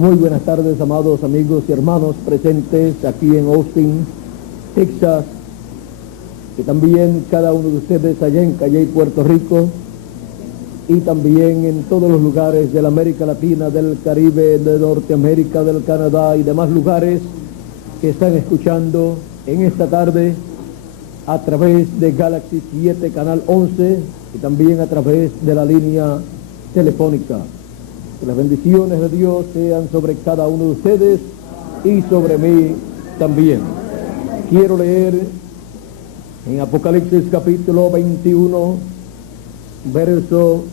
Muy buenas tardes, amados amigos y hermanos presentes aquí en Austin, Texas, y también cada uno de ustedes allá en Calley, Puerto Rico, y también en todos los lugares de la América Latina, del Caribe, de Norteamérica, del Canadá y demás lugares que están escuchando en esta tarde a través de Galaxy 7, Canal 11, y también a través de la línea telefónica. Que las bendiciones de Dios sean sobre cada uno de ustedes y sobre mí también. Quiero leer en Apocalipsis capítulo 21, verso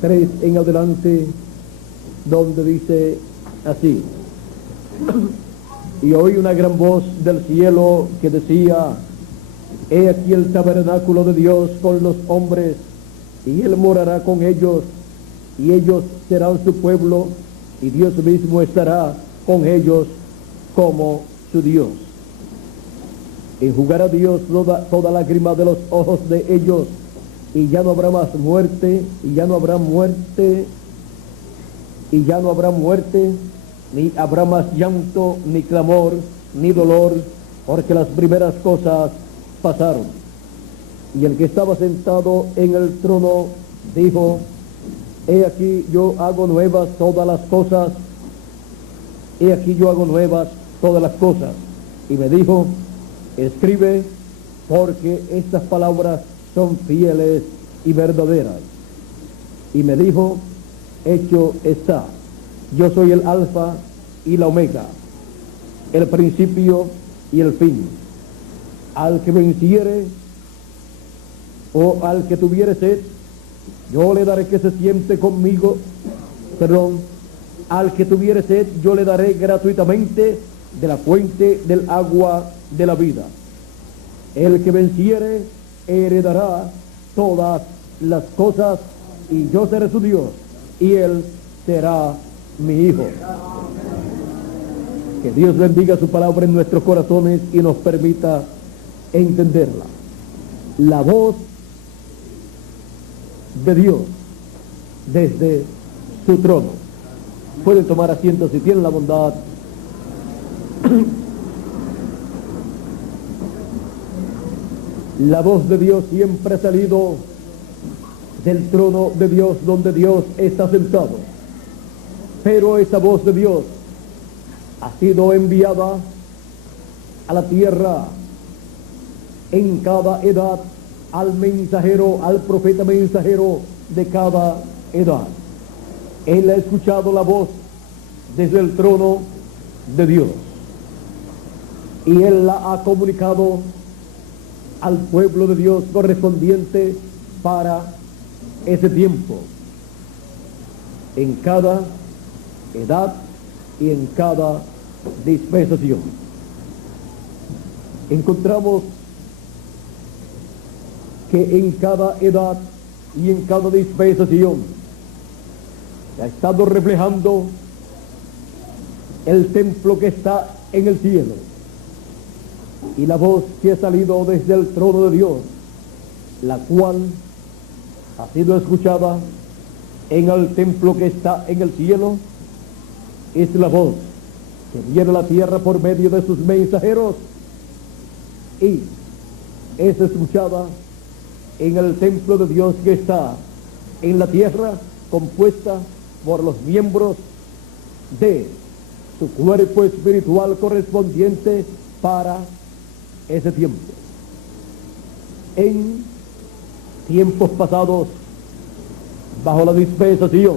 3 en adelante, donde dice así: y oí una gran voz del cielo que decía: he aquí el tabernáculo de Dios con los hombres, y Él morará con ellos, y ellos serán su pueblo, y Dios mismo estará con ellos como su Dios. Enjugará Dios toda lágrima de los ojos de ellos, y ya no habrá más muerte, y ya no habrá muerte, y ya no habrá muerte, ni habrá más llanto, ni clamor, ni dolor, porque las primeras cosas pasaron. Y el que estaba sentado en el trono dijo: he aquí yo hago nuevas todas las cosas, he aquí yo hago nuevas todas las cosas. Y me dijo: escribe, porque estas palabras son fieles y verdaderas. Y me dijo: hecho está. Yo soy el Alfa y la Omega, el principio y el fin. Al que venciere, o al que tuviere sed, yo le daré que se siente conmigo, al que tuviere sed, yo le daré gratuitamente de la fuente del agua de la vida. El que venciere heredará todas las cosas, y yo seré su Dios, y él será mi hijo. Que Dios bendiga su palabra en nuestros corazones y nos permita entenderla. La voz de Dios desde su trono. Pueden tomar asiento si tienen la bondad. La voz de Dios siempre ha salido del trono de Dios, donde Dios está sentado. Pero esa voz de Dios ha sido enviada a la tierra en cada edad, al mensajero, al profeta mensajero de cada edad. Él ha escuchado la voz desde el trono de Dios, y Él la ha comunicado al pueblo de Dios correspondiente para ese tiempo, en cada edad y en cada dispensación. Encontramos que en cada edad y en cada dispensación se ha estado reflejando el templo que está en el cielo, y la voz que ha salido desde el trono de Dios, la cual ha sido escuchada en el templo que está en el cielo, es la voz que viene a la tierra por medio de sus mensajeros, y es escuchada en el templo de Dios que está en la tierra, compuesta por los miembros de su cuerpo espiritual correspondiente para ese tiempo. En tiempos pasados, bajo la dispensación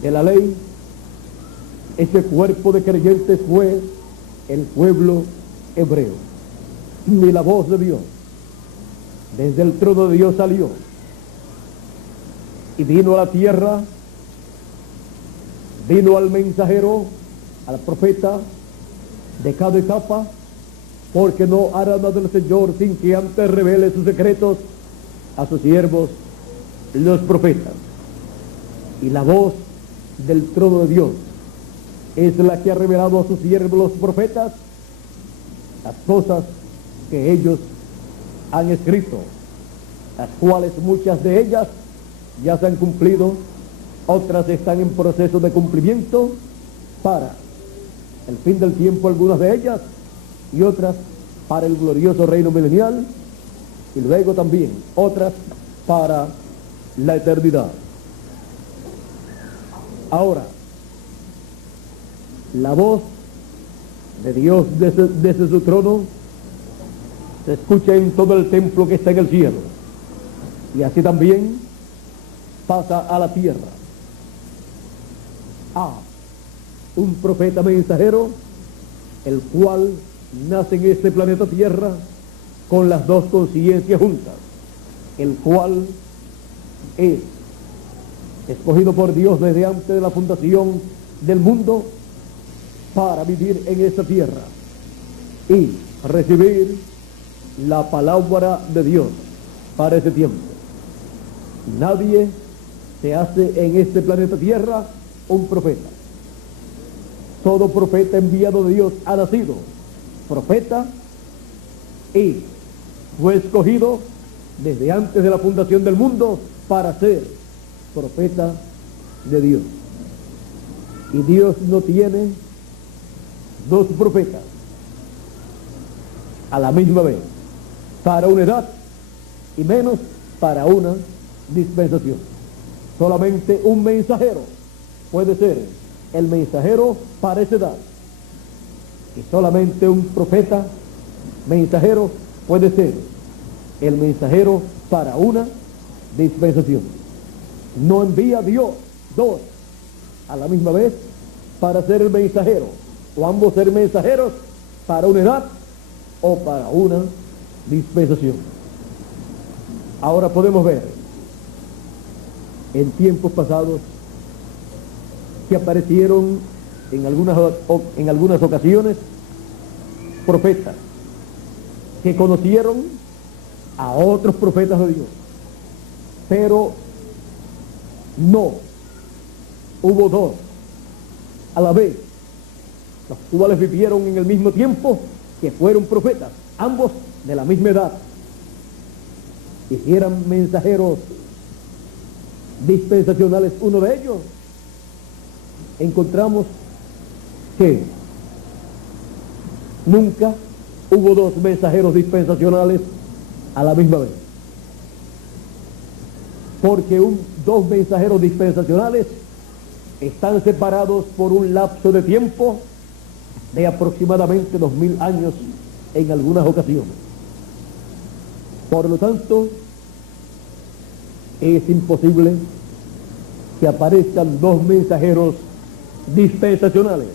de la ley, ese cuerpo de creyentes fue el pueblo hebreo. Y la voz de Dios desde el trono de Dios salió y vino a la tierra, vino al mensajero, al profeta de cada etapa, porque no hará nada el Señor sin que antes revele sus secretos a sus siervos, los profetas. Y la voz del trono de Dios es la que ha revelado a sus siervos, los profetas, las cosas que ellos han escrito, las cuales muchas de ellas ya se han cumplido, otras están en proceso de cumplimiento, para el fin del tiempo, algunas de ellas, y otras para el glorioso reino milenial, y luego también otras para la eternidad. Ahora, la voz de Dios desde su trono se escucha en todo el templo que está en el cielo, y así también pasa a la tierra. Un profeta mensajero, el cual nace en este planeta Tierra con las dos conciencias juntas, el cual es escogido por Dios desde antes de la fundación del mundo para vivir en esta tierra y recibir la palabra de Dios para ese tiempo. Nadie se hace en este planeta Tierra un profeta. Todo profeta enviado de Dios ha nacido profeta y fue escogido desde antes de la fundación del mundo para ser profeta de Dios. Y Dios no tiene dos profetas a la misma vez, para una edad y menos para una dispensación. Solamente un mensajero puede ser el mensajero para esa edad, y solamente un profeta mensajero puede ser el mensajero para una dispensación. No envía Dios dos a la misma vez para ser el mensajero, o ambos ser mensajeros para una edad o para una dispensación. Ahora podemos ver en tiempos pasados que aparecieron en algunas ocasiones profetas que conocieron a otros profetas de Dios, pero no hubo dos a la vez, los cuales vivieron en el mismo tiempo, que fueron profetas, ambos de la misma edad, y eran mensajeros dispensacionales. Uno de ellos, encontramos que nunca hubo dos mensajeros dispensacionales a la misma vez, porque dos mensajeros dispensacionales están separados por un lapso de tiempo de aproximadamente 2000 años en algunas ocasiones. Por lo tanto, es imposible que aparezcan dos mensajeros dispensacionales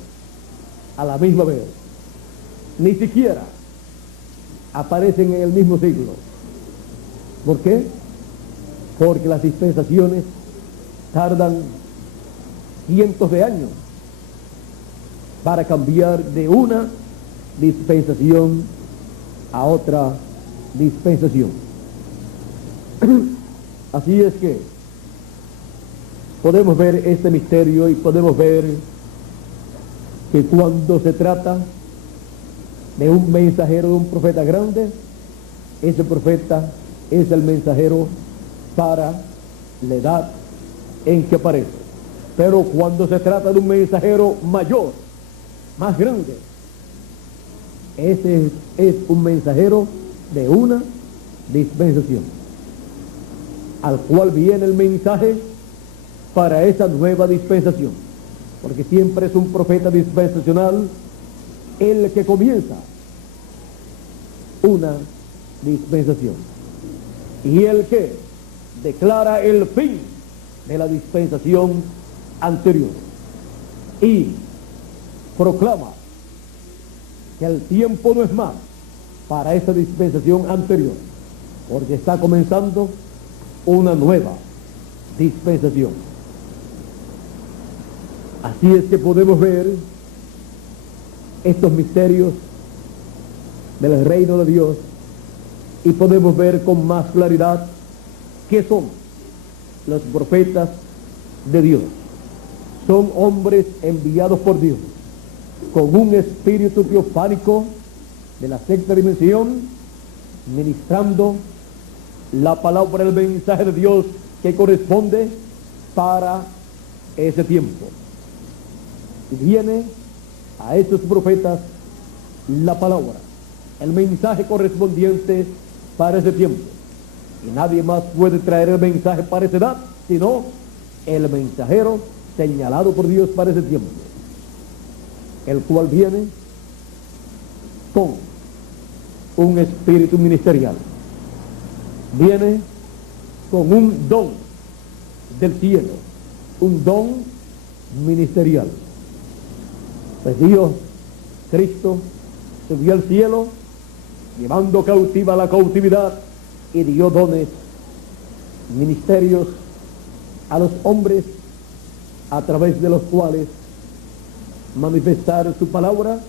a la misma vez. Ni siquiera aparecen en el mismo siglo. ¿Por qué? Porque las dispensaciones tardan cientos de años para cambiar de una dispensación a otra dispensación. Así es que podemos ver este misterio y podemos ver que cuando se trata de un mensajero, de un profeta grande, ese profeta es el mensajero para la edad en que aparece. Pero cuando se trata de un mensajero mayor, más grande, ese es un mensajero de una dispensación, al cual viene el mensaje para esa nueva dispensación, porque siempre es un profeta dispensacional el que comienza una dispensación y el que declara el fin de la dispensación anterior y proclama que el tiempo no es más para esa dispensación anterior, porque está comenzando una nueva dispensación. Así es que podemos ver estos misterios del reino de Dios y podemos ver con más claridad qué son los profetas de Dios. Son hombres enviados por Dios con un espíritu teofánico de la sexta dimensión, ministrando la palabra, el mensaje de Dios que corresponde para ese tiempo. Y viene a estos profetas la palabra, el mensaje correspondiente para ese tiempo. Y nadie más puede traer el mensaje para esa edad, sino el mensajero señalado por Dios para ese tiempo, el cual viene con un espíritu ministerial, viene con un don del cielo, un don ministerial. Pues Dios, Cristo, subió al cielo, llevando cautiva la cautividad, y dio dones, ministerios a los hombres, a través de los cuales manifestar su palabra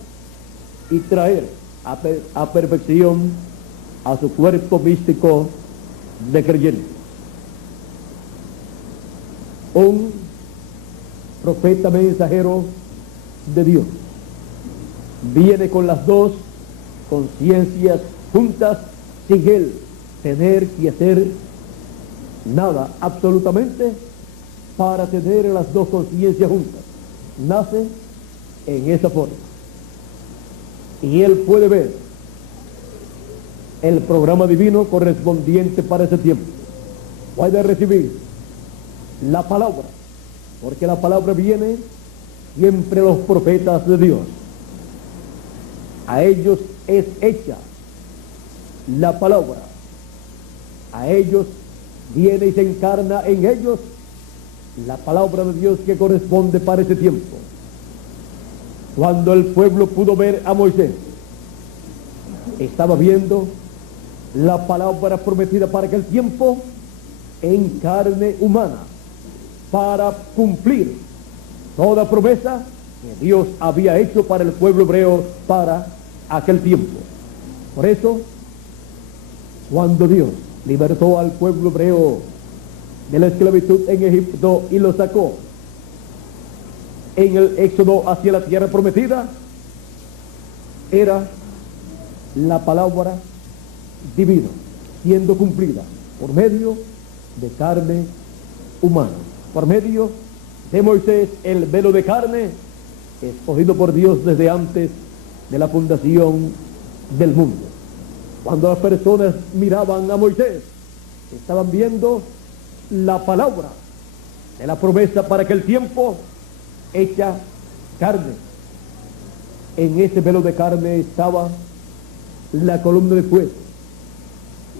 y traer a perfección a su cuerpo místico de creyentes. Un profeta mensajero de Dios viene con las dos conciencias juntas, sin él tener que hacer nada absolutamente para tener las dos conciencias juntas. Nace en esa forma y él puede ver el programa divino correspondiente para ese tiempo. Puede recibir la palabra, porque la palabra viene siempre a los profetas de Dios. A ellos es hecha la palabra, a ellos viene y se encarna en ellos la palabra de Dios que corresponde para ese tiempo. Cuando el pueblo pudo ver a Moisés, estaba viendo la palabra prometida para aquel tiempo en carne humana, para cumplir toda promesa que Dios había hecho para el pueblo hebreo para aquel tiempo. Por eso, cuando Dios libertó al pueblo hebreo de la esclavitud en Egipto y lo sacó en el éxodo hacia la tierra prometida, era la palabra divina siendo cumplida por medio de carne humana, por medio de Moisés, el velo de carne escogido por Dios desde antes de la fundación del mundo. Cuando las personas miraban a Moisés, estaban viendo la palabra de la promesa para aquel tiempo hecha carne. En ese velo de carne estaba la columna de fuego,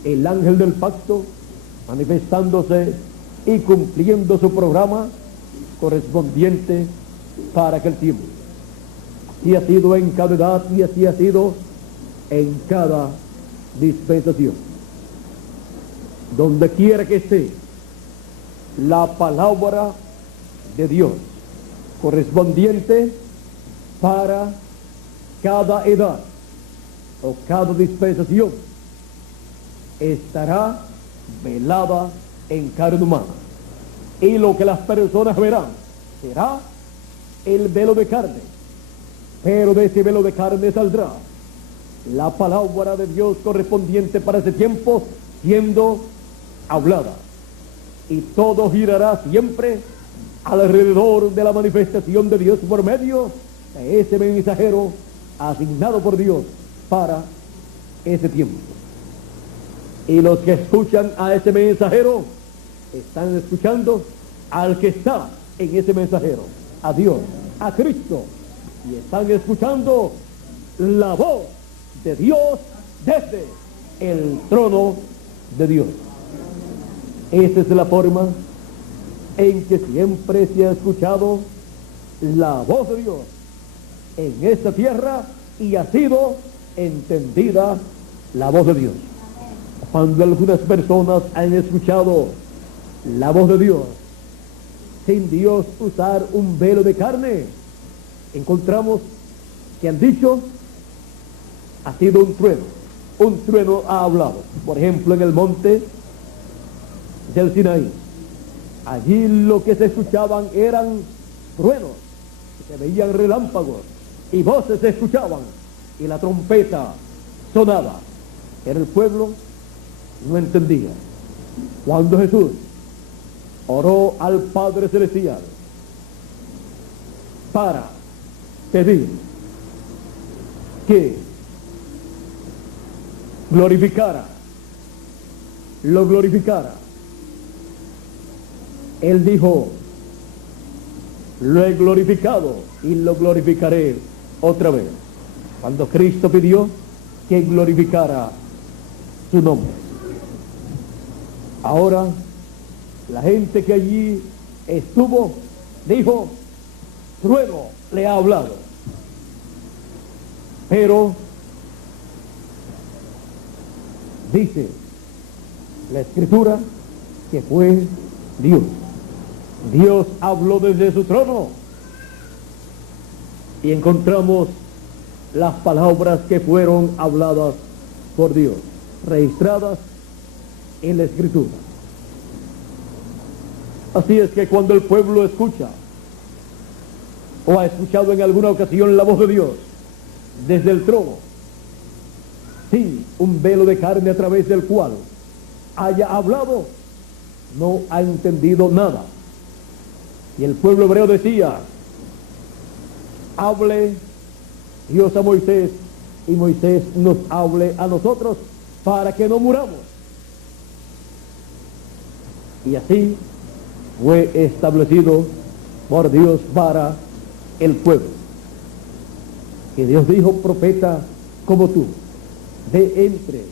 el ángel del pacto manifestándose y cumpliendo su programa correspondiente para aquel tiempo. Así ha sido en cada edad y así ha sido en cada dispensación. Donde quiera que esté la palabra de Dios correspondiente para cada edad o cada dispensación, estará velada en carne humana, y lo que las personas verán será el velo de carne, pero de ese velo de carne saldrá la palabra de Dios correspondiente para ese tiempo siendo hablada, y todo girará siempre alrededor de la manifestación de Dios por medio de ese mensajero asignado por Dios para ese tiempo. Y los que escuchan a ese mensajero están escuchando al que está en ese mensajero, a Dios, a Cristo, y están escuchando la voz de Dios desde el trono de Dios. Esa es la forma en que siempre se ha escuchado la voz de Dios en esta tierra y ha sido entendida la voz de Dios. Cuando algunas personas han escuchado la voz de Dios sin Dios usar un velo de carne, encontramos que han dicho: ha sido un trueno ha hablado. Por ejemplo, en el monte del Sinaí, allí lo que se escuchaban eran truenos, se veían relámpagos y voces se escuchaban y la trompeta sonaba, pero el pueblo no entendía. Cuando Jesús oró al Padre Celestial para pedir que lo glorificara. Él dijo, lo he glorificado y lo glorificaré otra vez. Cuando Cristo pidió que glorificara su nombre. Ahora, la gente que allí estuvo, dijo, trueno le ha hablado. Pero, dice la Escritura, que fue Dios. Dios habló desde su trono. Y encontramos las palabras que fueron habladas por Dios, registradas en la Escritura. Así es que cuando el pueblo escucha, o ha escuchado en alguna ocasión la voz de Dios, desde el trono, sin un velo de carne a través del cual haya hablado, no ha entendido nada. Y el pueblo hebreo decía, hable Dios a Moisés, y Moisés nos hable a nosotros para que no muramos. Y así fue establecido por Dios para el pueblo. Que Dios dijo, profeta como tú, de entre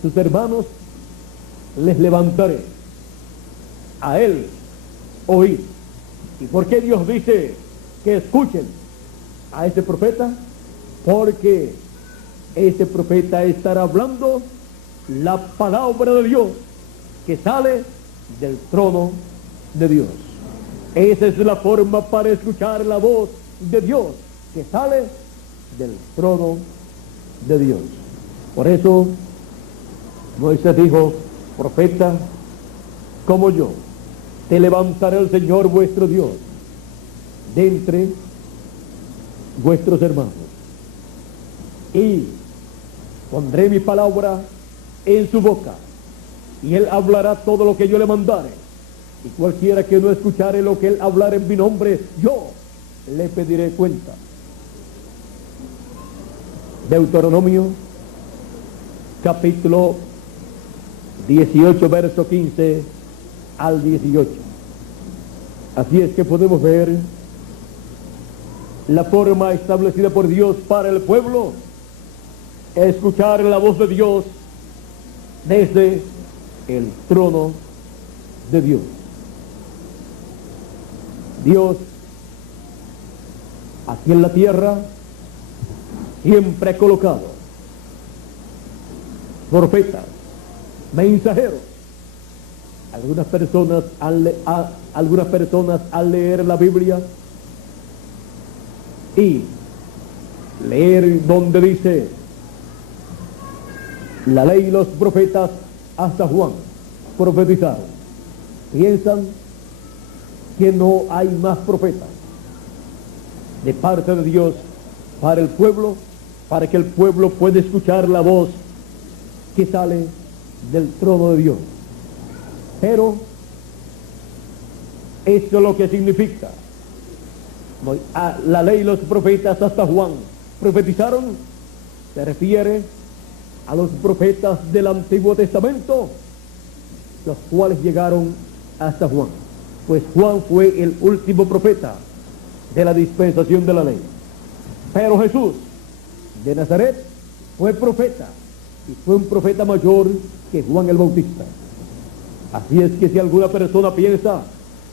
tus hermanos les levantaré. A él oíd. ¿Y por qué Dios dice que escuchen a ese profeta? Porque ese profeta estará hablando la palabra de Dios que sale del trono de Dios. Esa es la forma para escuchar la voz de Dios que sale del trono de Dios. Por eso Moisés dijo, profeta como yo, te levantará el Señor vuestro Dios de entre vuestros hermanos, y pondré mi palabra en su boca, y él hablará todo lo que yo le mandare, y cualquiera que no escuchare lo que él hablar en mi nombre, yo le pediré cuenta. Deuteronomio capítulo 18, verso 15 al 18. Así es que podemos ver la forma establecida por Dios para el pueblo, escuchar la voz de Dios desde el trono de Dios. Dios aquí en la tierra siempre ha colocado profetas, mensajeros. Algunas personas al leer la Biblia y leer donde dice la ley y los profetas hasta Juan profetizaron, piensan que no hay más profetas de parte de Dios para el pueblo, para que el pueblo pueda escuchar la voz que sale del trono de Dios. Pero eso es lo que significa la ley y los profetas hasta Juan profetizaron. Se refiere a los profetas del Antiguo Testamento, los cuales llegaron hasta Juan, pues Juan fue el último profeta de la dispensación de la ley. Pero Jesús de Nazaret fue profeta, y fue un profeta mayor que Juan el Bautista. Así es que si alguna persona piensa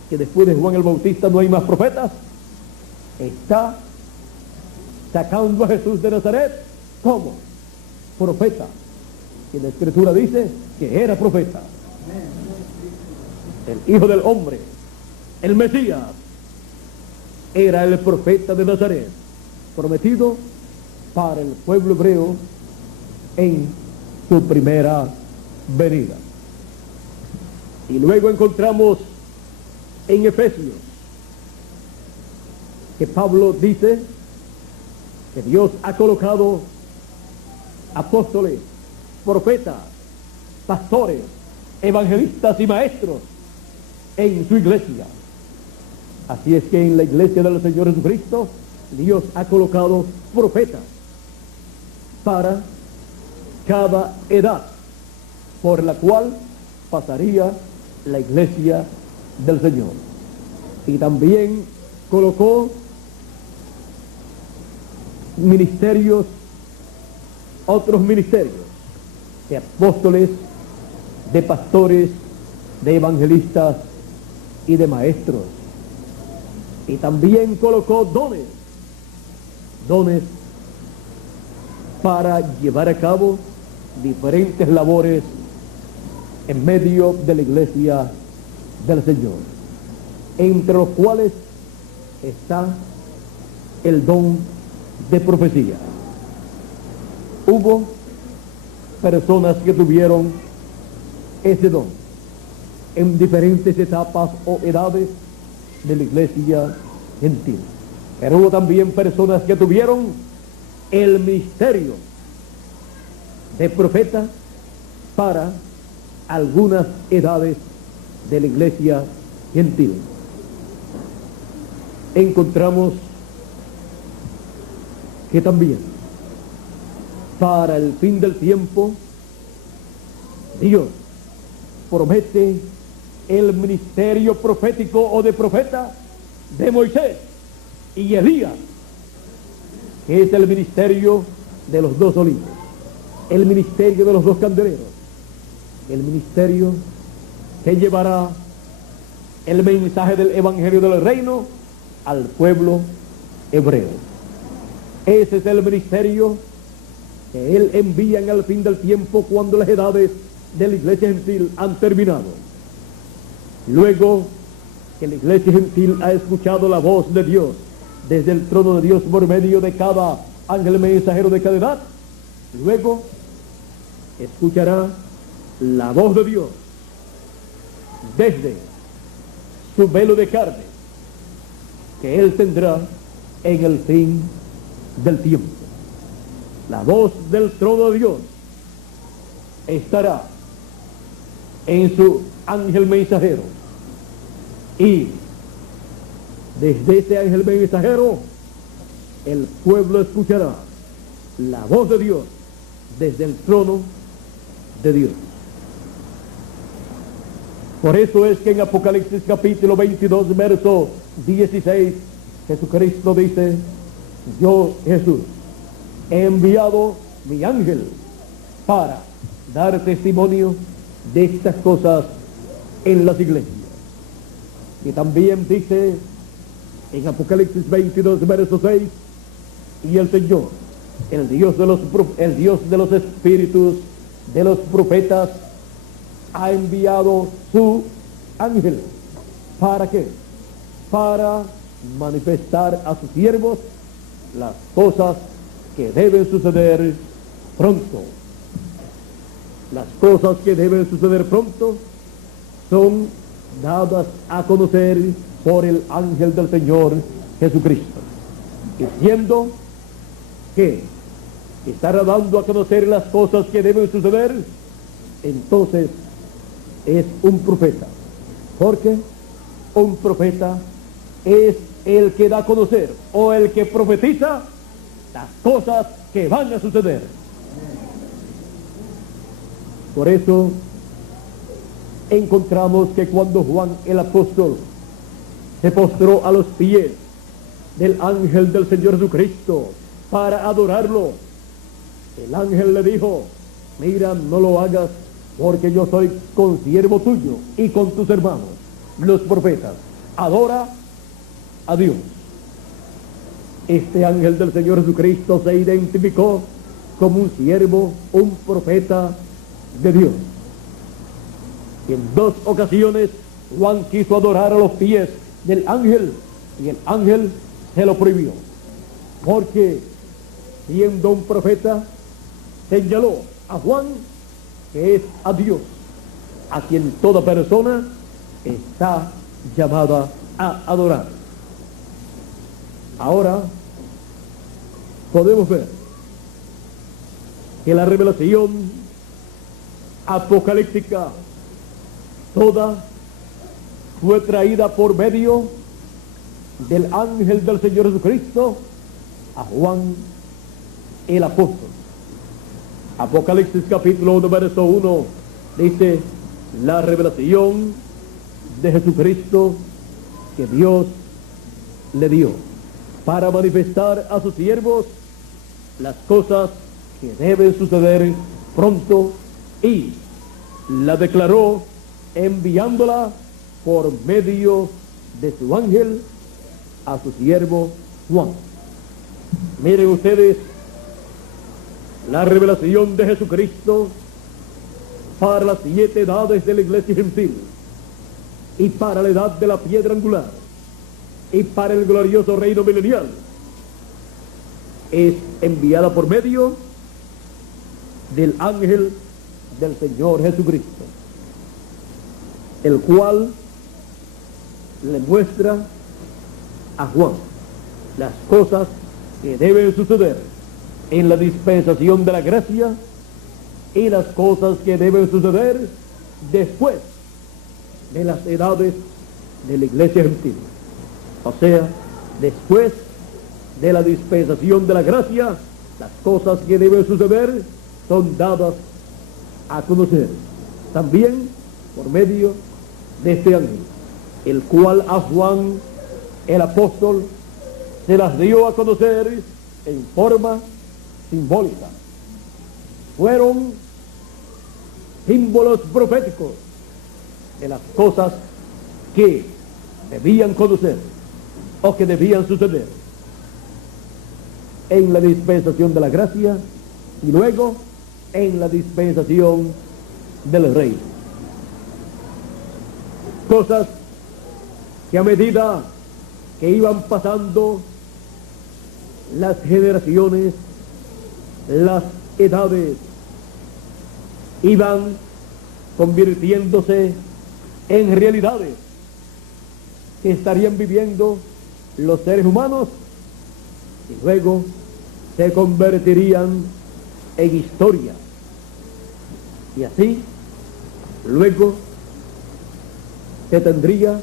que después de Juan el Bautista no hay más profetas, está sacando a Jesús de Nazaret como profeta, y la Escritura dice que era profeta. El Hijo del Hombre, el Mesías, era el profeta de Nazaret, prometido para el pueblo hebreo en su primera venida. Y luego encontramos en Efesios que Pablo dice que Dios ha colocado apóstoles, profetas, pastores, evangelistas y maestros en su iglesia. Así es que en la iglesia del Señor Jesucristo Dios ha colocado profetas para cada edad por la cual pasaría la iglesia del Señor. Y también colocó ministerios, otros ministerios de apóstoles, de pastores, de evangelistas y de maestros. Y también colocó dones para llevar a cabo diferentes labores en medio de la iglesia del Señor, entre los cuales está el don de profecía. Hubo personas que tuvieron ese don en diferentes etapas o edades de la iglesia gentil, pero hubo también personas que tuvieron el ministerio de profeta para algunas edades de la iglesia gentil. Encontramos que también para el fin del tiempo Dios promete el ministerio profético o de profeta de Moisés y Elías, que es el ministerio de los dos olivos, el ministerio de los dos candeleros, el ministerio que llevará el mensaje del evangelio del reino al pueblo hebreo. Ese es el ministerio que él envía en el fin del tiempo, cuando las edades de la iglesia gentil han terminado. Luego que la iglesia gentil ha escuchado la voz de Dios desde el trono de Dios por medio de cada ángel mensajero de cada edad, luego escuchará la voz de Dios desde su velo de carne que él tendrá en el fin del tiempo. La voz del trono de Dios estará en su ángel mensajero, y desde ese ángel mensajero el pueblo escuchará la voz de Dios desde el trono de Dios. Por eso es que en Apocalipsis capítulo 22 verso 16 Jesucristo dice: yo, Jesús, he enviado mi ángel para dar testimonio de estas cosas en las iglesias. Y también dice en Apocalipsis 22 verso 6: y el Señor, el Dios de los espíritus de los profetas, ha enviado su ángel. ¿Para qué? Para manifestar a sus siervos las cosas que deben suceder pronto. Las cosas que deben suceder pronto son dadas a conocer por el ángel del Señor Jesucristo, diciendo que estará dando a conocer las cosas que deben suceder. Entonces es un profeta, porque un profeta es el que da a conocer o el que profetiza las cosas que van a suceder. Por eso encontramos que cuando Juan el apóstol se postró a los pies del ángel del Señor Jesucristo para adorarlo, el ángel le dijo: mira, no lo hagas, porque yo soy consiervo tuyo y con tus hermanos, los profetas. Adora a Dios. Este ángel del Señor Jesucristo se identificó como un siervo, un profeta de Dios. Y en dos ocasiones Juan quiso adorar a los pies del ángel, y el ángel se lo prohibió, porque siendo un profeta señaló a Juan que es a Dios a quien toda persona está llamada a adorar. Ahora podemos ver que la revelación apocalíptica toda fue traída por medio del ángel del Señor Jesucristo a Juan el apóstol. Apocalipsis capítulo 1, verso 1 dice: la revelación de Jesucristo que Dios le dio para manifestar a sus siervos las cosas que deben suceder pronto, y la declaró enviándola por medio de su ángel a su siervo Juan. Miren ustedes, la revelación de Jesucristo para las 7 edades de la iglesia gentil, y para la edad de la piedra angular, y para el glorioso reino milenial, es enviada por medio del ángel del Señor Jesucristo, el cual le muestra a Juan las cosas que deben suceder en la dispensación de la gracia, y las cosas que deben suceder después de las edades de la iglesia gentil. O sea, después de la dispensación de la gracia, las cosas que deben suceder son dadas a conocer también por medio de este ángel, el cual a Juan el apóstol se las dio a conocer en forma simbólica. Fueron símbolos proféticos de las cosas que debían conocer o que debían suceder en la dispensación de la gracia y luego en la dispensación del reino. Cosas que a medida que iban pasando las generaciones, las edades, iban convirtiéndose en realidades que estarían viviendo los seres humanos, y luego se convertirían en historia. Y así, luego se tendría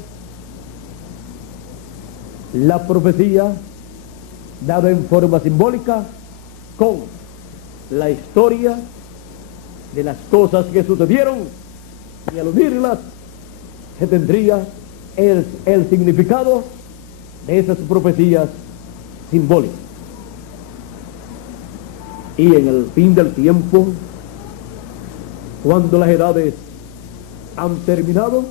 la profecía dada en forma simbólica con la historia de las cosas que sucedieron, y al unirlas se tendría el significado de esas profecías simbólicas. Y en el fin del tiempo, cuando las edades han terminado,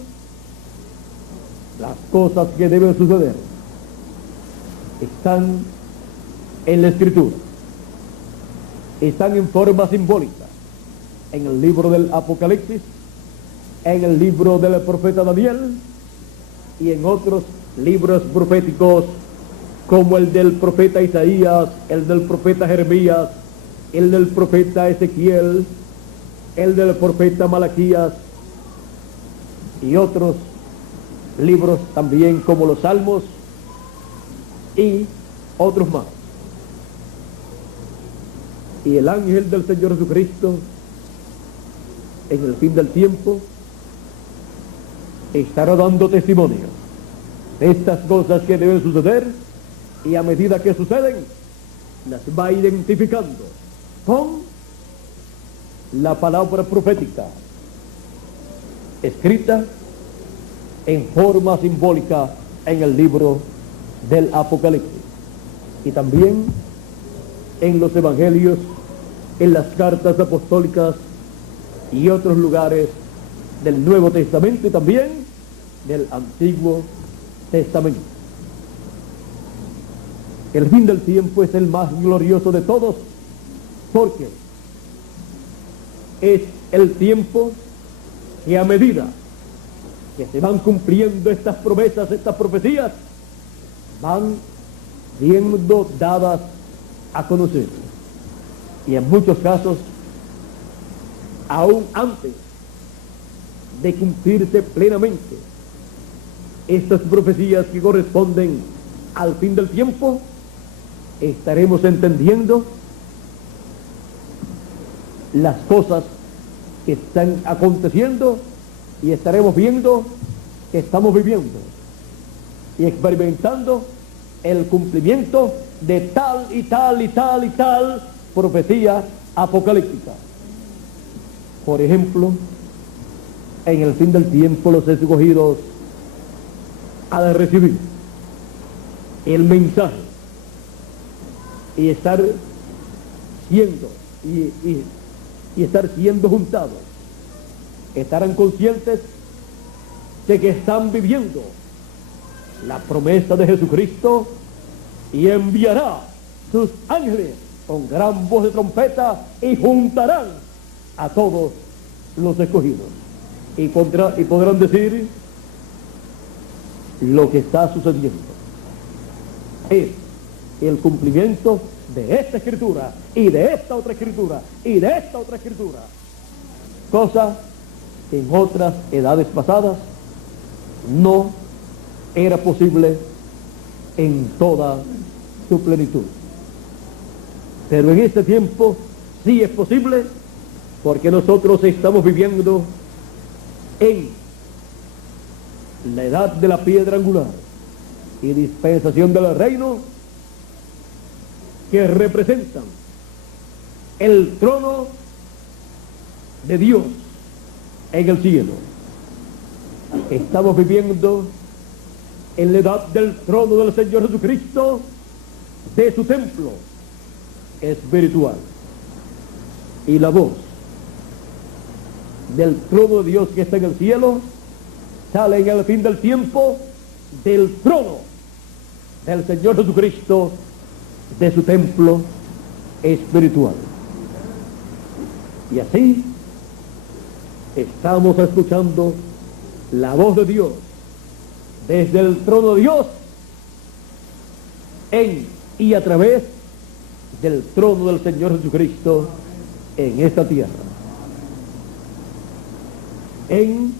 las cosas que deben suceder están en la Escritura, están en forma simbólica en el libro del Apocalipsis, en el libro del profeta Daniel y en otros libros proféticos como el del profeta Isaías, el del profeta Jeremías, el del profeta Ezequiel, el del profeta Malaquías y otros libros también como los Salmos y otros más. Y el ángel del Señor Jesucristo en el fin del tiempo estará dando testimonio de estas cosas que deben suceder, y a medida que suceden las va identificando con la palabra profética escrita en forma simbólica en el libro del Apocalipsis, y también en los evangelios, en las cartas apostólicas y otros lugares del Nuevo Testamento y también del Antiguo Testamento. El fin del tiempo es el más glorioso de todos, porque es el tiempo que a medida que se van cumpliendo estas promesas, estas profecías, van siendo dadas a conocer. Y en muchos casos, aún antes de cumplirse plenamente estas profecías que corresponden al fin del tiempo, estaremos entendiendo las cosas que están aconteciendo y estaremos viendo que estamos viviendo y experimentando el cumplimiento de tal y tal y tal y tal profecía apocalíptica. Por ejemplo, en el fin del tiempo los escogidos han de recibir el mensaje y estar siendo y estar siendo juntados. Estarán conscientes de que están viviendo la promesa de Jesucristo, y enviará sus ángeles con gran voz de trompeta y juntarán a todos los escogidos, y podrán decir: lo que está sucediendo es el cumplimiento de esta escritura y de esta otra escritura y de esta otra escritura, cosa que en otras edades pasadas no era posible en toda su plenitud. Pero en este tiempo sí es posible, porque nosotros estamos viviendo en la edad de la piedra angular y dispensación del reino, que representan el trono de Dios en el cielo. Estamos viviendo en la edad del trono del Señor Jesucristo, de su templo espiritual, y la voz del trono de Dios que está en el cielo sale en el fin del tiempo del trono del Señor Jesucristo, de su templo espiritual. Y así estamos escuchando la voz de Dios desde el trono de Dios en y a través del trono del Señor Jesucristo en esta tierra, en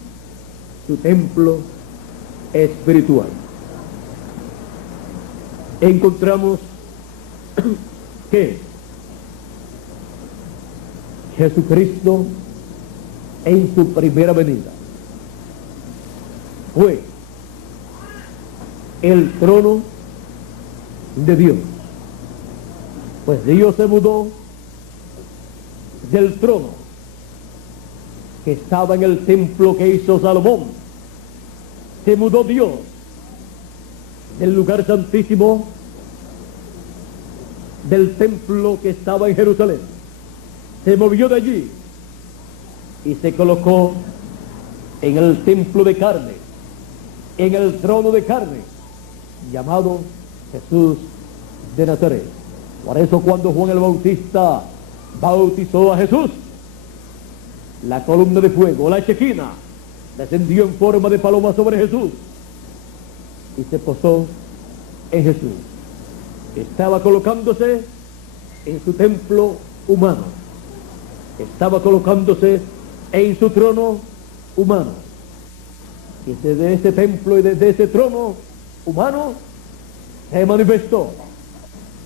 su templo espiritual. Encontramos que Jesucristo en su primera venida fue el trono de Dios, pues Dios se mudó del trono que estaba en el templo que hizo Salomón. Se mudó Dios del lugar santísimo del templo que estaba en Jerusalén. Se movió de allí y se colocó en el templo de carne, en el trono de carne, llamado Jesús de Nazaret. Por eso cuando Juan el Bautista bautizó a Jesús, la columna de fuego, la Shequina, descendió en forma de paloma sobre Jesús y se posó en Jesús. Estaba colocándose en su templo humano, estaba colocándose en su trono humano, y desde ese templo y desde ese trono humano se manifestó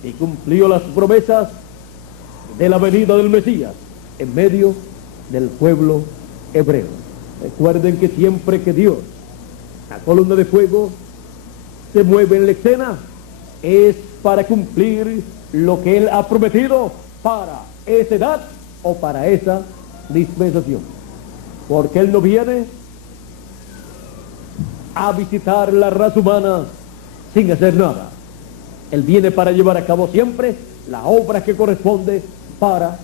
y cumplió las promesas de la venida del Mesías en medio del pueblo hebreo. Recuerden que siempre que Dios, la columna de fuego, se mueve en la escena, es para cumplir lo que Él ha prometido para esa edad o para esa dispensación. Porque Él no viene a visitar la raza humana sin hacer nada. Él viene para llevar a cabo siempre la obra que corresponde para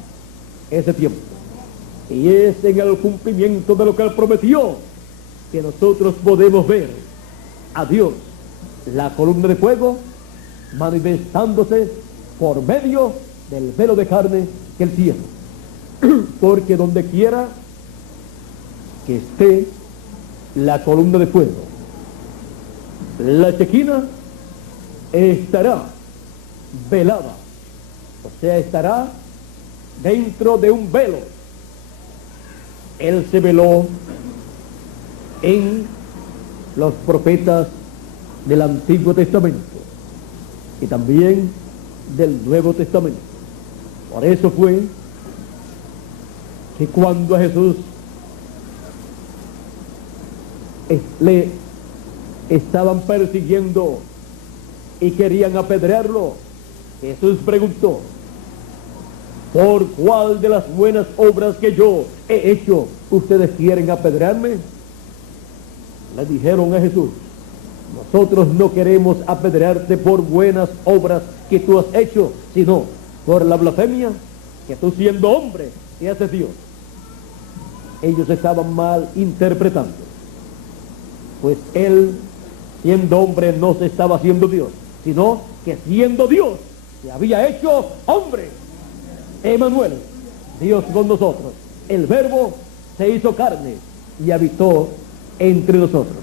ese tiempo. Y es en el cumplimiento de lo que Él prometió que nosotros podemos ver a Dios, la columna de fuego, manifestándose por medio del velo de carne que Él tiene. Porque donde quiera que esté la columna de fuego, la Shequina estará velada, o sea, estará dentro de un velo. Él se veló en los profetas del Antiguo Testamento y también del Nuevo Testamento. Por eso fue que cuando a Jesús le estaban persiguiendo y querían apedrearlo, Jesús preguntó: ¿por cuál de las buenas obras que yo he hecho ustedes quieren apedrearme? Le dijeron a Jesús: nosotros no queremos apedrearte por buenas obras que tú has hecho, sino por la blasfemia que tú, siendo hombre, te haces Dios. Ellos estaban mal interpretando, pues él, siendo hombre, no se estaba haciendo Dios, sino que siendo Dios se había hecho hombre. Emmanuel, Dios con nosotros. El Verbo se hizo carne y habitó entre nosotros.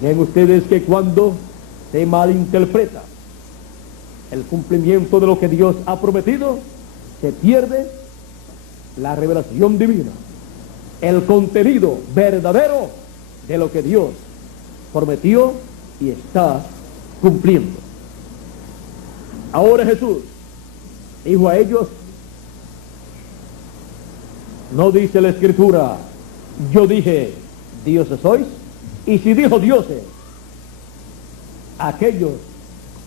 Ven ustedes que cuando se malinterpreta el cumplimiento de lo que Dios ha prometido, se pierde la revelación divina, el contenido verdadero de lo que Dios prometió y está cumpliendo. Ahora Jesús dijo a ellos: ¿no dice la Escritura, yo dije, dioses sois? Y si dijo dioses, aquellos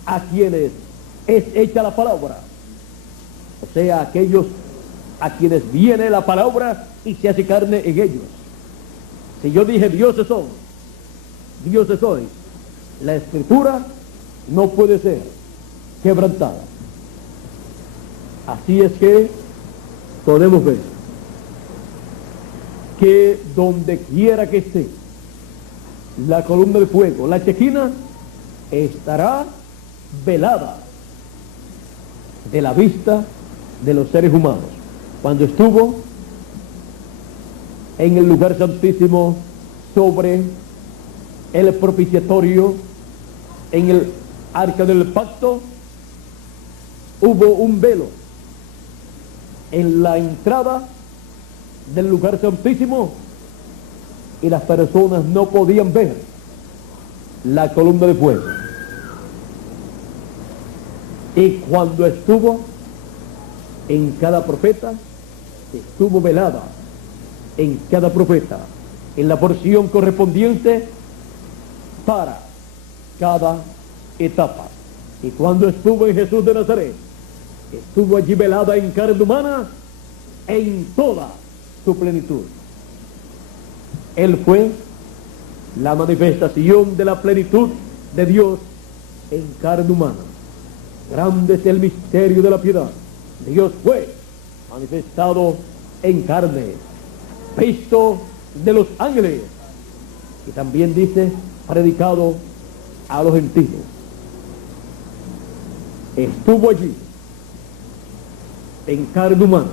a quienes es hecha la palabra, o sea, aquellos a quienes viene la palabra y se hace carne en ellos. Si yo dije dioses son, dioses sois, la Escritura no puede ser quebrantada. Así es que podemos ver que donde quiera que esté la columna de fuego, la Chequina, estará velada de la vista de los seres humanos. Cuando estuvo en el lugar santísimo sobre el propiciatorio, en el arca del pacto, hubo un velo en la entrada del lugar santísimo y las personas no podían ver la columna de fuego. Y cuando estuvo en cada profeta, estuvo velada en cada profeta, en la porción correspondiente para cada etapa. Y cuando estuvo en Jesús de Nazaret, estuvo allí velada en carne humana en toda su plenitud. Él fue la manifestación de la plenitud de Dios en carne humana. Grande es el misterio de la piedad. Dios fue manifestado en carne, visto de los ángeles, y también dice, predicado a los gentiles. Estuvo allí en carne humana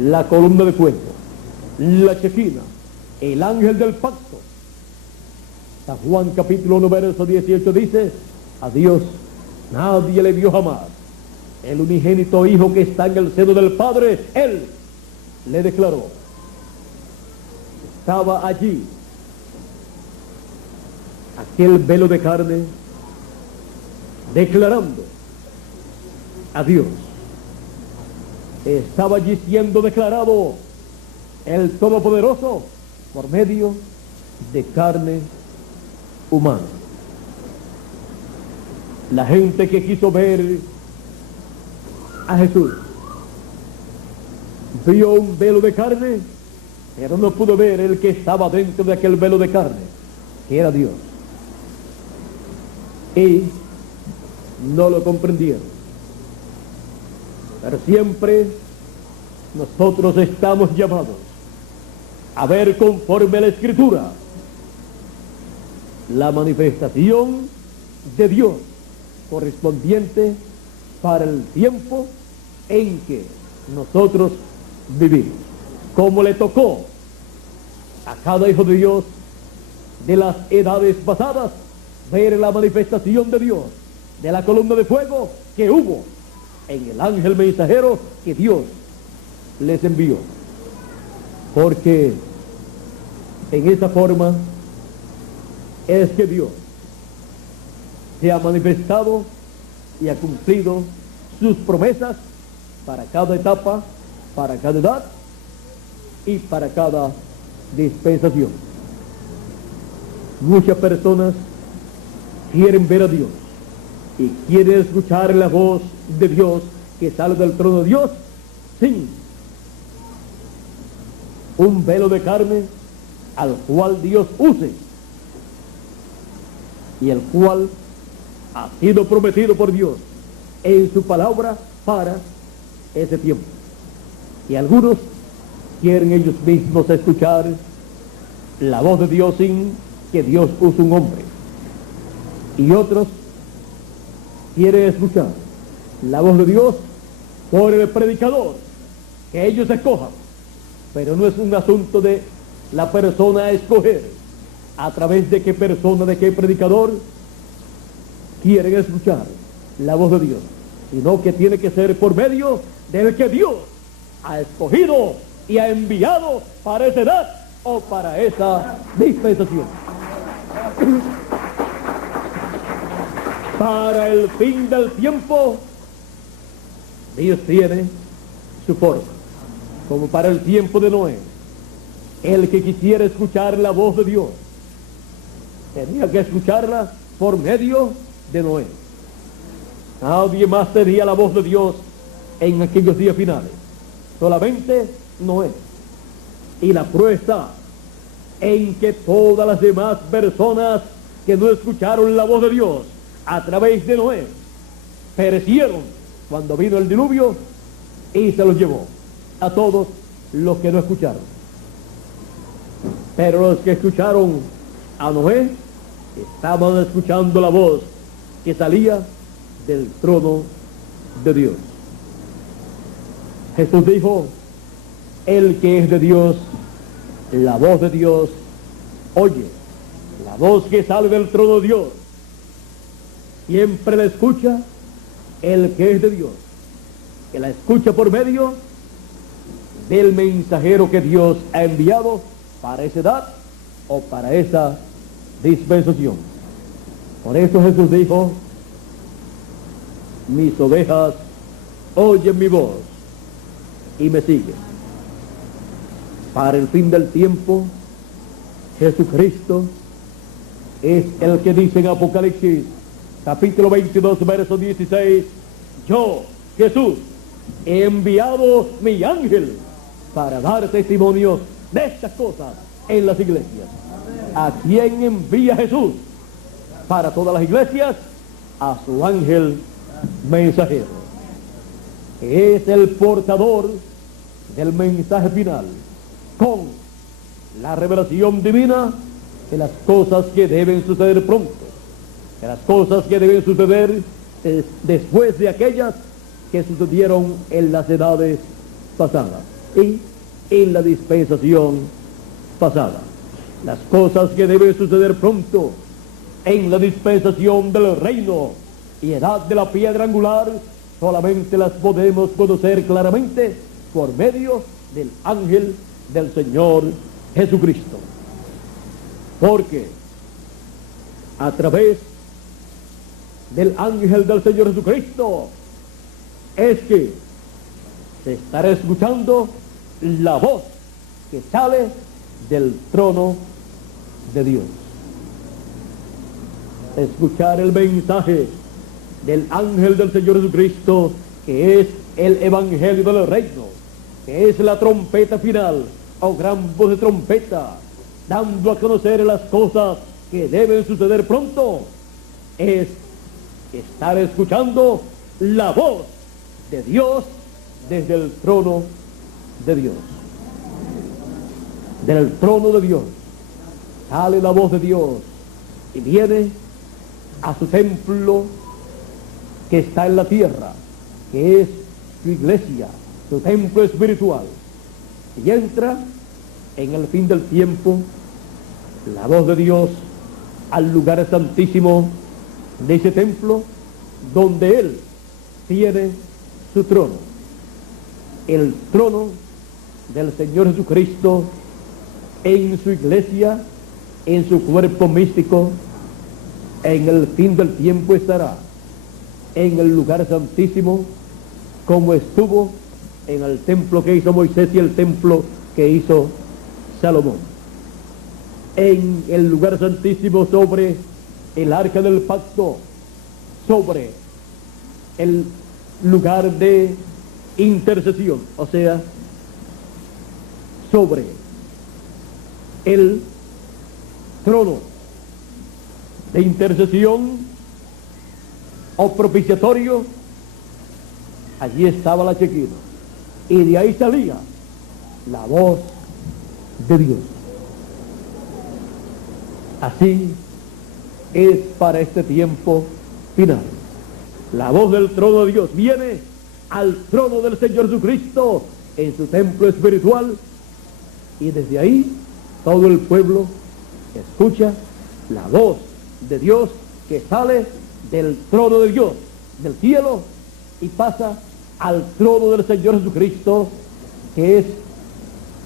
la columna de fuego, la Chequina, el ángel del pacto. San Juan capítulo 1 verso 18 dice: a Dios nadie le vio jamás. El unigénito Hijo que está en el seno del Padre, Él le declaró. Estaba allí aquel velo de carne declarando a Dios. Estaba allí siendo declarado el Todopoderoso por medio de carne humana. La gente que quiso ver a Jesús vio un velo de carne, pero no pudo ver el que estaba dentro de aquel velo de carne, que era Dios. Y no lo comprendieron. Pero siempre nosotros estamos llamados a ver conforme a la Escritura la manifestación de Dios correspondiente para el tiempo en que nosotros vivimos. Como le tocó a cada hijo de Dios de las edades pasadas ver la manifestación de Dios, de la columna de fuego que hubo en el ángel mensajero que Dios les envió. Porque en esa forma es que Dios se ha manifestado y ha cumplido sus promesas para cada etapa, para cada edad y para cada dispensación. Muchas personas quieren ver a Dios, y quieren escuchar la voz de Dios que sale del trono de Dios sin un velo de carne al cual Dios use y el cual ha sido prometido por Dios en su palabra para ese tiempo. Y algunos quieren ellos mismos escuchar la voz de Dios sin que Dios use un hombre, y otros quieren escuchar la voz de Dios por el predicador que ellos escojan, pero no es un asunto de la persona a escoger a través de qué persona, de qué predicador quieren escuchar la voz de Dios, sino que tiene que ser por medio del que Dios ha escogido y ha enviado para esa edad o para esa dispensación. Para el fin del tiempo, Dios tiene su forma, como para el tiempo de Noé. El que quisiera escuchar la voz de Dios tenía que escucharla por medio de Noé. Nadie más tenía la voz de Dios en aquellos días finales, solamente Noé. Y la prueba está en que todas las demás personas que no escucharon la voz de Dios a través de Noé perecieron cuando vino el diluvio y se los llevó a todos los que no escucharon. Pero los que escucharon a Noé estaban escuchando la voz que salía del trono de Dios. Jesús dijo: el que es de Dios, la voz de Dios oye. La voz que sale del trono de Dios siempre la escucha el que es de Dios, que la escucha por medio del mensajero que Dios ha enviado para esa edad o para esa dispensación. Por eso Jesús dijo: mis ovejas oyen mi voz y me siguen. Para el fin del tiempo, Jesucristo es el que dice en Apocalipsis capítulo 22 verso 16: yo, Jesús, he enviado mi ángel para dar testimonio de estas cosas en las iglesias. ¿A quién envía Jesús? Para todas las iglesias, a su ángel mensajero, que es el portador del mensaje final, con la revelación divina de las cosas que deben suceder pronto, de las cosas que deben suceder después de aquellas que sucedieron en las edades pasadas y en la dispensación pasada. Las cosas que deben suceder pronto en la dispensación del reino y edad de la piedra angular solamente las podemos conocer claramente por medio del ángel del Señor Jesucristo, porque a través del ángel del Señor Jesucristo es que se estará escuchando la voz que sale del trono de Dios. Escuchar el mensaje del ángel del Señor Jesucristo, que es el evangelio del reino, que es la trompeta final o gran voz de trompeta, dando a conocer las cosas que deben suceder pronto, es estar escuchando la voz de Dios desde el trono de Dios. Del trono de Dios sale la voz de Dios y viene a su templo que está en la tierra, que es su iglesia, su templo espiritual, y entra en el fin del tiempo la voz de Dios al lugar santísimo de ese templo donde Él tiene su trono, el trono del Señor Jesucristo en su iglesia, en su cuerpo místico. En el fin del tiempo estará en el lugar santísimo, como estuvo en el templo que hizo Moisés y el templo que hizo Salomón. En el lugar santísimo sobre el arca del pacto, sobre el lugar de intercesión, o sea, sobre el trono de intercesión o propiciatorio. Allí estaba la Chequina, y de ahí salía la voz de Dios. Así es para este tiempo final. La voz del trono de Dios viene al trono del Señor Jesucristo en su templo espiritual, y desde ahí todo el pueblo escucha la voz de Dios que sale del trono de Dios, del cielo, y pasa al trono del Señor Jesucristo, que es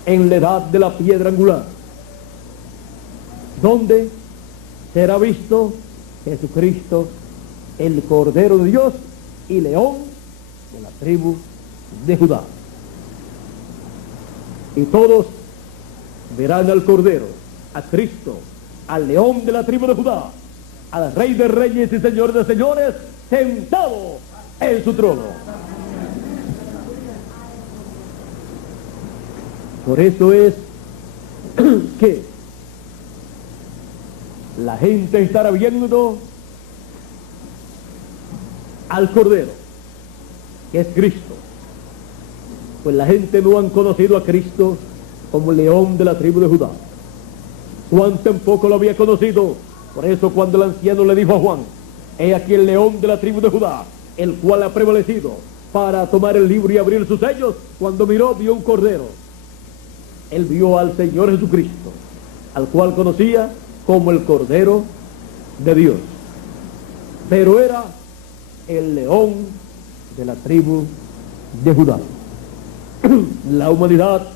en la edad de la piedra angular, donde será visto Jesucristo, el Cordero de Dios y León de la tribu de Judá. Y todos verán al Cordero, a Cristo, al León de la tribu de Judá, al Rey de Reyes y Señor de Señores, sentado en su trono. Por eso es que la gente estará viendo al Cordero, que es Cristo. Pues la gente no han conocido a Cristo como León de la tribu de Judá. Juan tampoco lo había conocido. Por eso cuando el anciano le dijo a Juan: he aquí el León de la tribu de Judá, el cual ha prevalecido para tomar el libro y abrir sus sellos, cuando miró, vio un cordero. Él vio al Señor Jesucristo, al cual conocía como el Cordero de Dios. Pero era el León de la tribu de Judá. La humanidad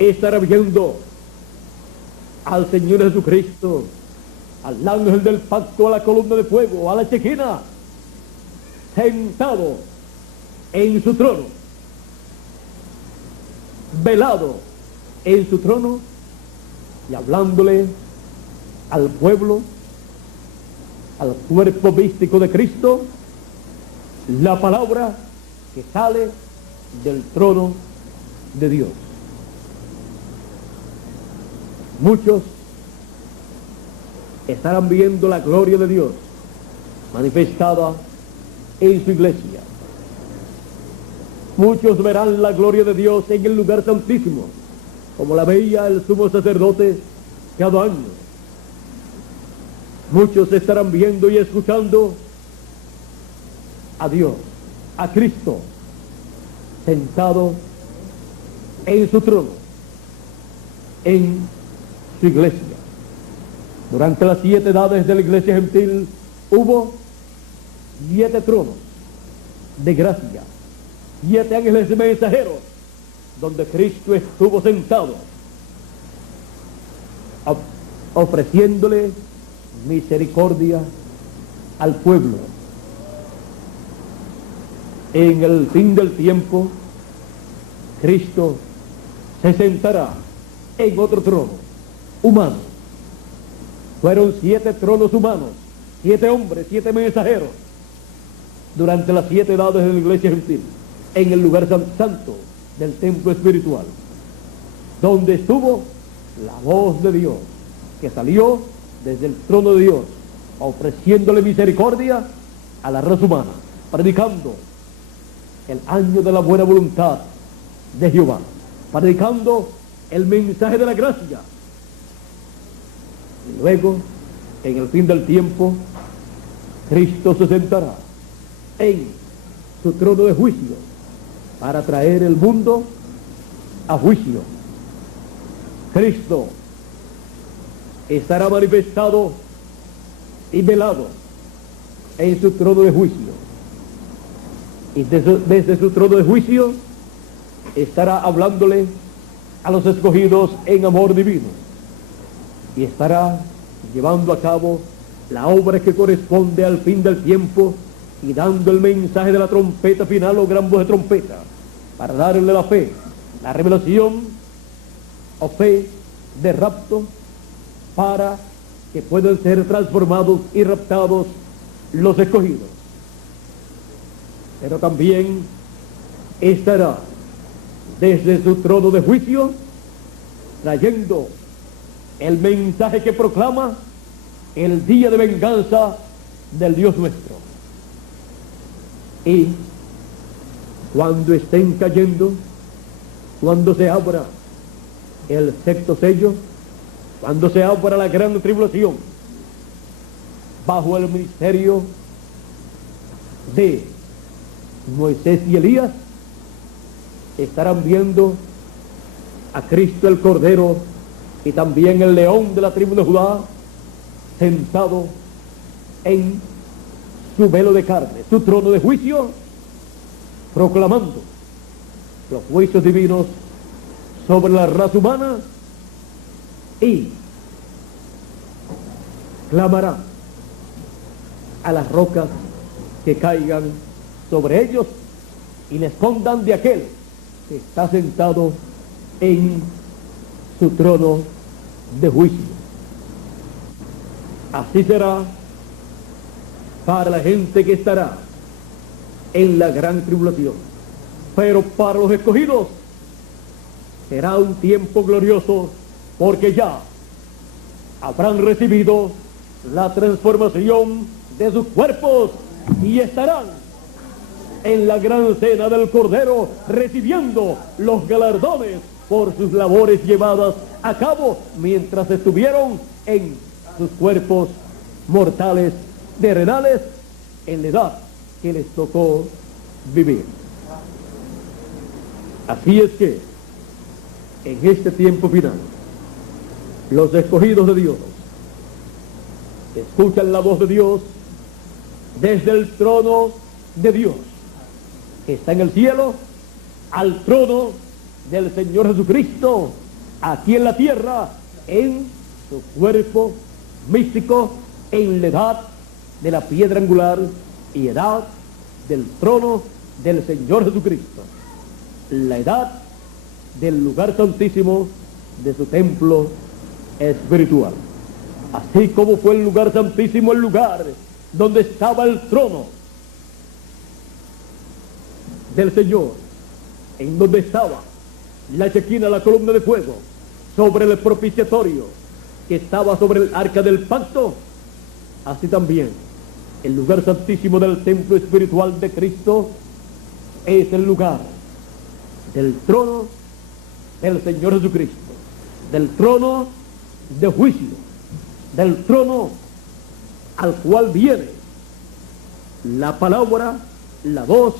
estará viendo al Señor Jesucristo, al ángel del pacto, a la columna de fuego, a la Chequina, sentado en su trono, velado en su trono, y hablándole al pueblo, al cuerpo místico de Cristo, la palabra que sale del trono de Dios. Muchos estarán viendo la gloria de Dios manifestada en su iglesia. Muchos verán la gloria de Dios en el lugar santísimo, como la veía el sumo sacerdote cada año. Muchos estarán viendo y escuchando a Dios, a Cristo, sentado en su trono, en su iglesia. Durante las 7 edades de la iglesia gentil hubo 7 tronos de gracia, 7 ángeles mensajeros, donde Cristo estuvo sentado, ofreciéndole misericordia al pueblo. En el fin del tiempo, Cristo se sentará en otro trono humano. Fueron 7 tronos humanos, 7 hombres, 7 mensajeros, durante las 7 edades de la iglesia gentil, en el lugar santo del templo espiritual, donde estuvo la voz de Dios, que salió desde el trono de Dios, ofreciéndole misericordia a la raza humana, predicando el año de la buena voluntad de Jehová, predicando el mensaje de la gracia. Y luego, en el fin del tiempo, Cristo se sentará en su trono de juicio para traer el mundo a juicio. Cristo estará manifestado y velado en su trono de juicio, y desde su trono de juicio estará hablándole a los escogidos en amor divino, y estará llevando a cabo la obra que corresponde al fin del tiempo, y dando el mensaje de la trompeta final o gran voz de trompeta, para darle la fe, la revelación o fe de rapto, para que puedan ser transformados y raptados los escogidos. Pero también estará desde su trono de juicio trayendo el mensaje que proclama el día de venganza del Dios nuestro. Y cuando estén cayendo, cuando se abra el sexto sello, cuando se abra la gran tribulación, bajo el ministerio de Moisés y Elías, estarán viendo a Cristo el Cordero y también el león de la tribu de Judá sentado en su velo de carne, su trono de juicio, proclamando los juicios divinos sobre la raza humana, y clamará a las rocas que caigan sobre ellos y les escondan de aquel que está sentado en su trono de juicio. Así será para la gente que estará en la gran tribulación. Pero para los escogidos será un tiempo glorioso, porque ya habrán recibido la transformación de sus cuerpos y estarán en la gran cena del Cordero, recibiendo los galardones por sus labores llevadas a cabo mientras estuvieron en sus cuerpos mortales, terrenales, en la edad que les tocó vivir. Así es que en este tiempo final, los escogidos de Dios escuchan la voz de Dios desde el trono de Dios que está en el cielo al trono del Señor Jesucristo aquí en la tierra, en su cuerpo místico, en la edad de la piedra angular y edad del trono del Señor Jesucristo, la edad del lugar santísimo de su templo espiritual. Así como fue el lugar santísimo, el lugar donde estaba el trono del Señor, en donde estaba la chequina, la columna de fuego, sobre el propiciatorio que estaba sobre el arca del pacto, así también el lugar santísimo del templo espiritual de Cristo es el lugar del trono del Señor Jesucristo, del trono de juicio, del trono al cual viene la palabra, la voz,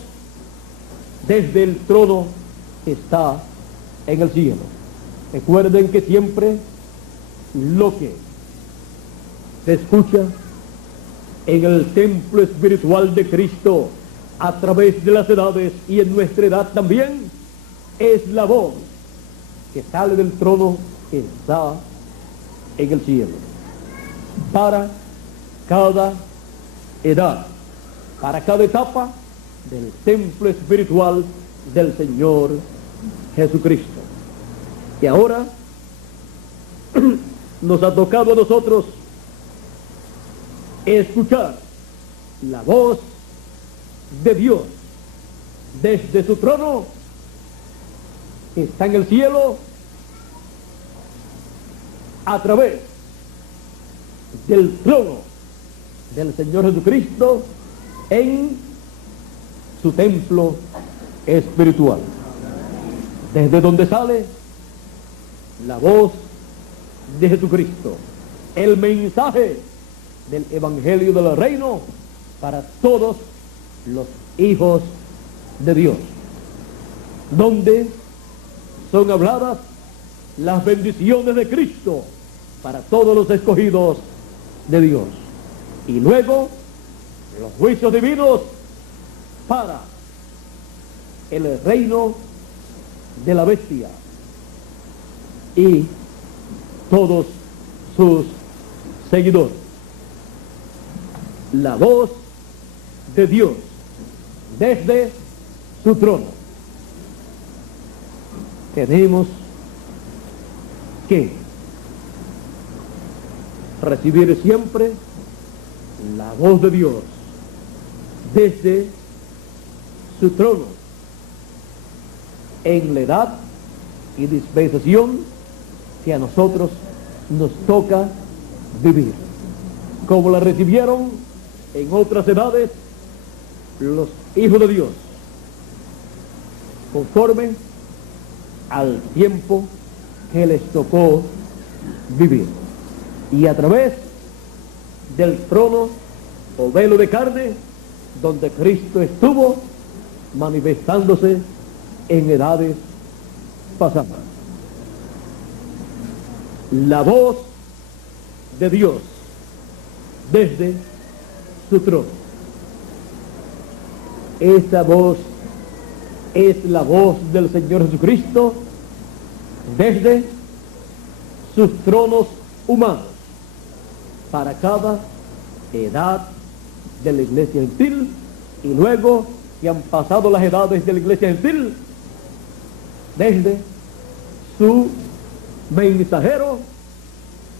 desde el trono que está en el cielo. Recuerden que siempre lo que se escucha en el templo espiritual de Cristo a través de las edades y en nuestra edad también es la voz que sale del trono que está en el cielo. Para cada edad, para cada etapa del templo espiritual del Señor Jesucristo. Y ahora nos ha tocado a nosotros escuchar la voz de Dios desde su trono que está en el cielo a través del trono del Señor Jesucristo en su templo espiritual, desde donde sale la voz de Jesucristo, el mensaje del Evangelio del Reino para todos los hijos de Dios, donde son habladas las bendiciones de Cristo para todos los escogidos de Dios, y luego los juicios divinos para el reino de la bestia y todos sus seguidores. La voz de Dios desde su trono. Tenemos que recibir siempre la voz de Dios desde su trono en la edad y dispensación que a nosotros nos toca vivir, como la recibieron en otras edades los hijos de Dios, conforme al tiempo que les tocó vivir, y a través del trono o velo de carne donde Cristo estuvo manifestándose en edades pasadas. La voz de Dios desde su trono. Esa voz es la voz del Señor Jesucristo desde sus tronos humanos para cada edad de la iglesia gentil, y luego que han pasado las edades de la iglesia gentil, desde su mensajero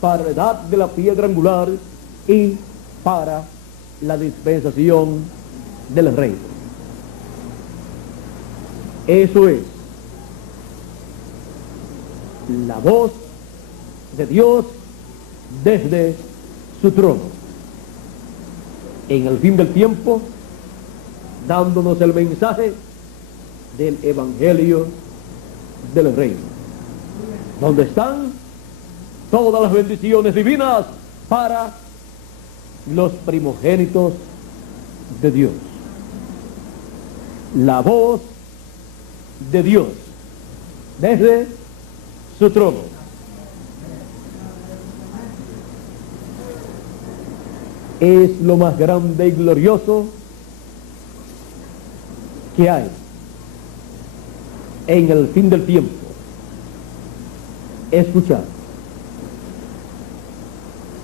para la edad de la piedra angular y para la dispensación del reino. Eso es la voz de Dios desde su trono en el fin del tiempo, dándonos el mensaje del evangelio del reino, donde están todas las bendiciones divinas para los primogénitos de Dios. La voz de Dios desde su trono. Es lo más grande y glorioso que hay en el fin del tiempo. Escuchar.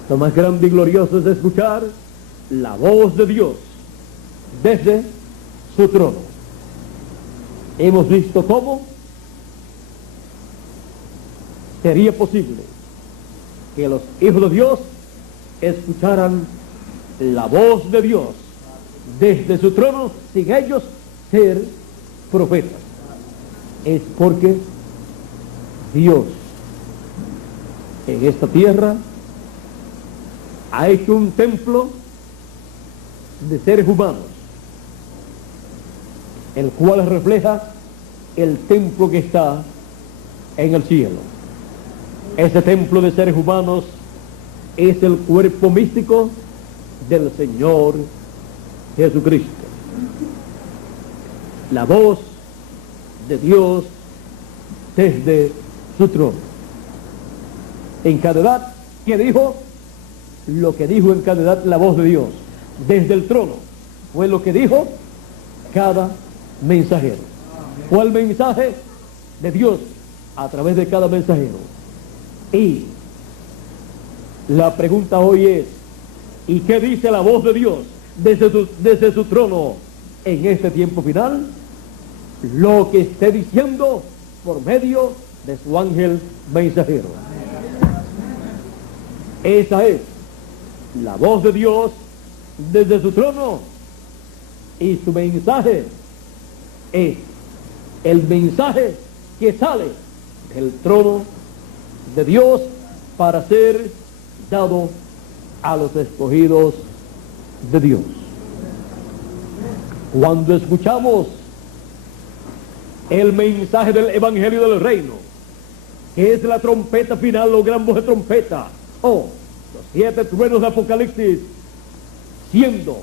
Lo más grande y glorioso es escuchar la voz de Dios desde su trono. Hemos visto cómo sería posible que los hijos de Dios escucharan la voz de Dios desde su trono sin ellos ser profetas. Es porque Dios en esta tierra ha hecho un templo de seres humanos, el cual refleja el templo que está en el cielo. Ese templo de seres humanos es el cuerpo místico del Señor Jesucristo. La voz de Dios desde su trono. En cada edad, ¿qué dijo? Lo que dijo en cada edad la voz de Dios desde el trono fue lo que dijo cada mensajero. Fue el mensaje de Dios a través de cada mensajero. Y la pregunta hoy es, ¿y qué dice la voz de Dios desde su trono en este tiempo final? Lo que esté diciendo por medio de su ángel mensajero. Esa es la voz de Dios desde su trono, y su mensaje es el mensaje que sale del trono de Dios para ser dado a los escogidos de Dios. Cuando escuchamos el mensaje del evangelio del reino, que es la trompeta final o gran voz de trompeta, o los 7 truenos de Apocalipsis, siendo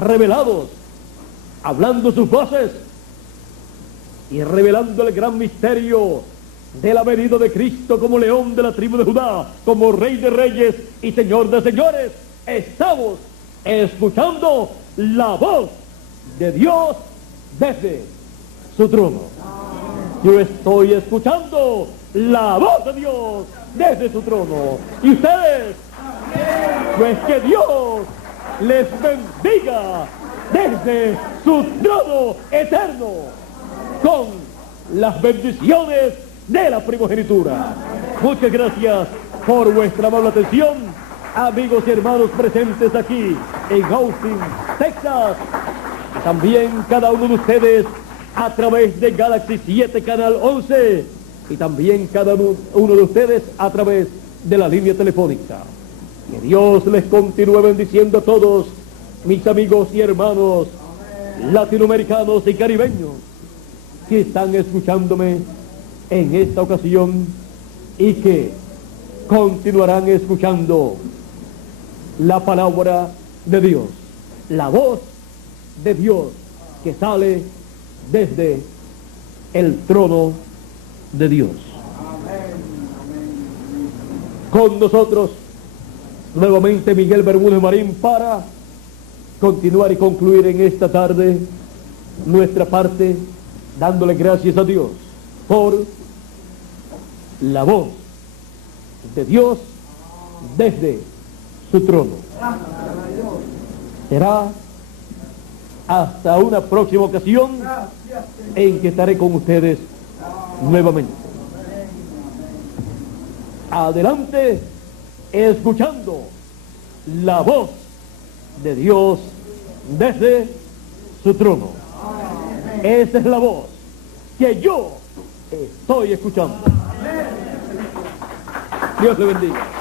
revelados, hablando sus voces y revelando el gran misterio de la venida de Cristo como león de la tribu de Judá, como rey de reyes y señor de señores, estamos escuchando la voz de Dios desde su trono. Yo estoy escuchando la voz de Dios desde su trono. ¿Y ustedes? Pues que Dios les bendiga desde su trono eterno con las bendiciones de la primogenitura. Muchas gracias por vuestra amable atención amigos y hermanos presentes aquí en Austin, Texas, y también cada uno de ustedes a través de Galaxy 7 Canal 11, y también cada uno de ustedes a través de la línea telefónica. Que Dios les continúe bendiciendo a todos, mis amigos y hermanos latinoamericanos y caribeños que están escuchándome en esta ocasión y que continuarán escuchando la palabra de Dios, la voz de Dios que sale desde el trono de Dios. Con nosotros nuevamente Miguel Bermúdez Marín para continuar y concluir en esta tarde nuestra parte, dándole gracias a Dios por la voz de Dios desde su trono. Será hasta una próxima ocasión en que estaré con ustedes nuevamente. Adelante, escuchando la voz de Dios desde su trono. Esa es la voz que yo estoy escuchando. Dios le bendiga.